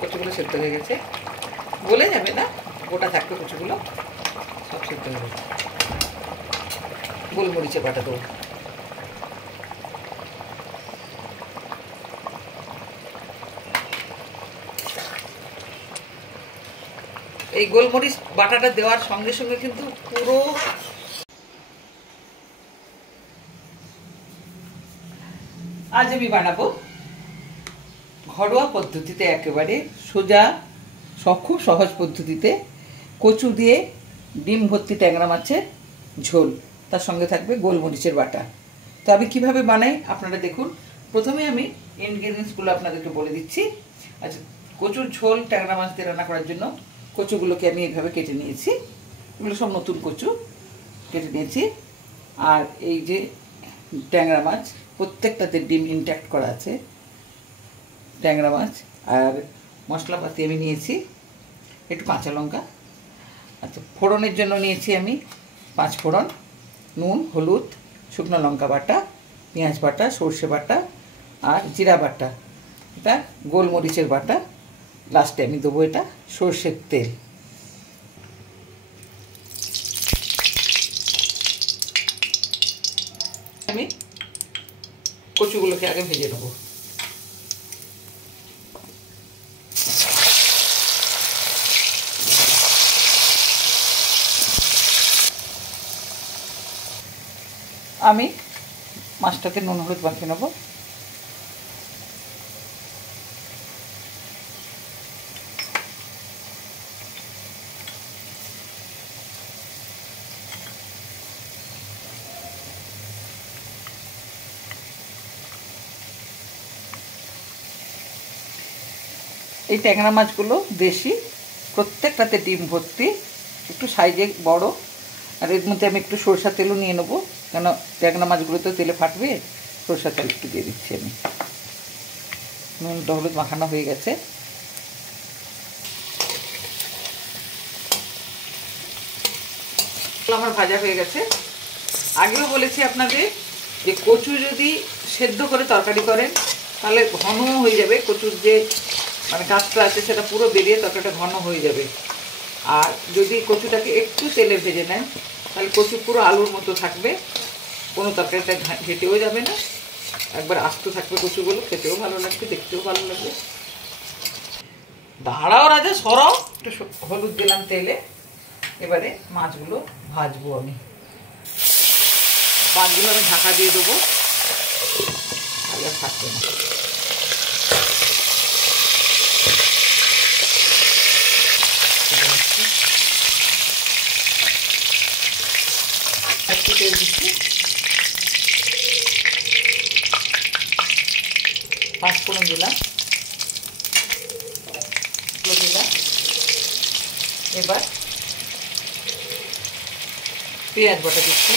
কচুগুলো সেদ্ধ হয়ে গেছে, গলে যাবে না, গোটা থাকবে কচুগুলো, সব সেদ্ধ হয়ে গেছে। গোলমরিচের বাটা দেবো। এই গোলমরিচ বাটাটা দেওয়ার সঙ্গে সঙ্গে কিন্তু পুরো আজ আমি বানাবো ঘরোয়া পদ্ধতিতে, একেবারে সোজা খুব সহজ পদ্ধতিতে কচু দিয়ে ডিম ভর্তি ট্যাংরা মাছের ঝোল, তার সঙ্গে থাকবে গোলমরিচের বাটা। তো আমি কীভাবে বানাই আপনারা দেখুন। প্রথমে আমি ইনগ্রিডিয়েন্টসগুলো আপনাদেরকে বলে দিচ্ছি। আচ্ছা, কচুর ঝোল ট্যাংরা মাছ দিয়ে রান্না করার জন্য কচুগুলোকে আমি এইভাবে কেটে নিয়েছি, এগুলো সব নতুন কচু কেটে নিয়েছি। আর এই যে ট্যাংরা মাছ, প্রত্যেকটাতে ডিম ইনট্যাক্ট করা আছে ট্যাংরা মাছ। আর মশলাপাতি আমি নিয়েছি একটু কাঁচা লঙ্কা। আচ্ছা, ফোড়নের জন্য নিয়েছি আমি 5 ফোড়ন, নুন, হলুদ, শুকনো লঙ্কা বাটা, পেঁয়াজ বাটা, সর্ষে বাটা আর জিরা বাটা, এটা গোলমরিচের বাটা। লাস্টে আমি দেবো এটা সর্ষের তেল। আমি কচুগুলোকে আগে ভেজে নেবো। আমি মাছটাকে নুন হলুদ মাখিয়ে নেবো। এই ট্যাংরা মাছগুলো দেশি, প্রত্যেকটাতে ডিম ভর্তি, একটু সাইজে বড়। আর এর মধ্যে আমি একটু সরষা তেলও নিয়ে নেবো, কেন ট্যাংরা মাছগুলো তো তেলে ফাটবে। সরষা তেল একটু দিয়ে দিচ্ছি আমি। নুন হলুদ মাখানো হয়ে গেছে। আমার ভাজা হয়ে গেছে। আগেও বলেছি আপনাদের যে কচু যদি সেদ্ধ করে তরকারি করেন তাহলে ঘন হয়ে যাবে, কচুর যে মানে গাছটা আছে সেটা পুরো বেরিয়ে তরকারিটা ঘন হয়ে যাবে। আর যদি কচুটাকে একটু তেলে ভেজে নেন তাহলে কচু পুরো আলুর মতো থাকবে, কোনো তরকারিটা ঘেটেও যাবে না, একবার আস্ত থাকবে কচুগুলো, খেতেও ভালো লাগবে, দেখতেও ভালো লাগবে। দাঁড়াও রাজা, সরাও। একটু হলুদ দিলাম তেলে। এবারে মাছগুলো ভাজবো আমি। মাছগুলো আমি ঢাকা দিয়ে দেবো, তাহলে থাকবে না। একটু তেল দিচ্ছি, 5 ফোড়ন দিলাম, এবার পেঁয়াজ বাটা দিচ্ছি,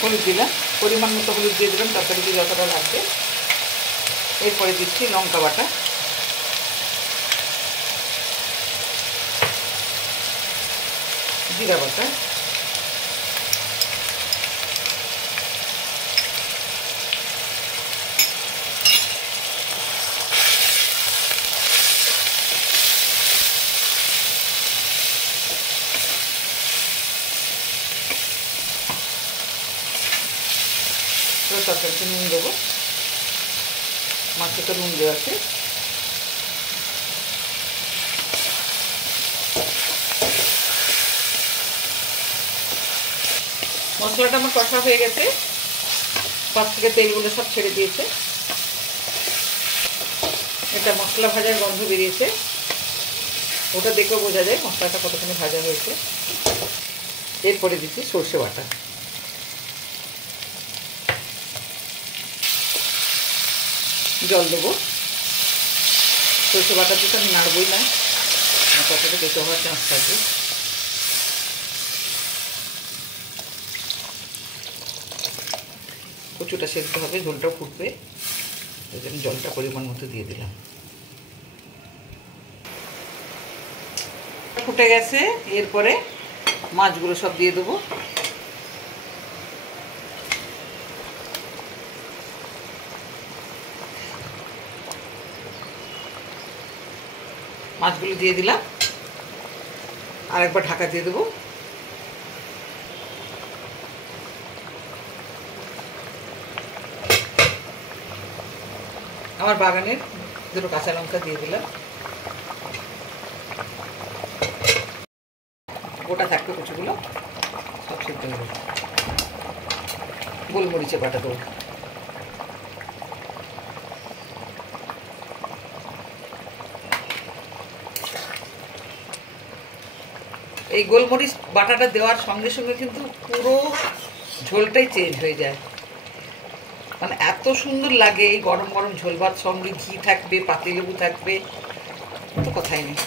হলুদ দিলাম, পরিমাণ মতো হলুদ দিয়ে দিলাম তরকারিতে যতটা লাগবে। এরপরে দিচ্ছি লঙ্কা বাটা, জিরা বাটা, তরকারিতে নুন দেবো, মাছে তো নুন দেওয়া আছে। মশলাটা আমার কষা হয়ে গেছে, পাশ থেকে তেলগুলো সব ছেড়ে দিয়েছে, এটা মশলা ভাজার গন্ধ বেরিয়েছে, ওটা দেখেও বোঝা যায় মশলাটা কতখানি ভাজা হয়েছে। এরপরে দিচ্ছি সর্ষে বাটা, জল দেবো। সর্ষে বাটা দিতে আমি নাড়বই না, কতটা কেঁচো হওয়ার চান্স থাকবে। কচুটা সেদ্ধ হবে, ঝোলটাও ফুটবে, ওই জন্য জলটা পরিমাণ মতো দিয়ে দিলাম। ফুটে গেছে, এরপরে মাছগুলো সব দিয়ে দেবো। মাছগুলো দিয়ে দিলাম, আর একবার ঢাকা দিয়ে দেবো। আমার বাগানের দুটো কাঁচা লঙ্কা দিয়ে দিলাম, গোটা থাকবে কুচিগুলো সব সিদ্ধ হয়ে যাবে। গোলমরিচে বাটা দেবো। এই গোলমরিচ বাটাটা দেওয়ার সঙ্গে সঙ্গে কিন্তু পুরো ঝোলটাই চেঞ্জ হয়ে যায়, মানে এত সুন্দর লাগে। এই গরম গরম ঝোল ভাত, সঙ্গে ঘি থাকবে, পাতিলেবু থাকবে, তো কথাই নেই।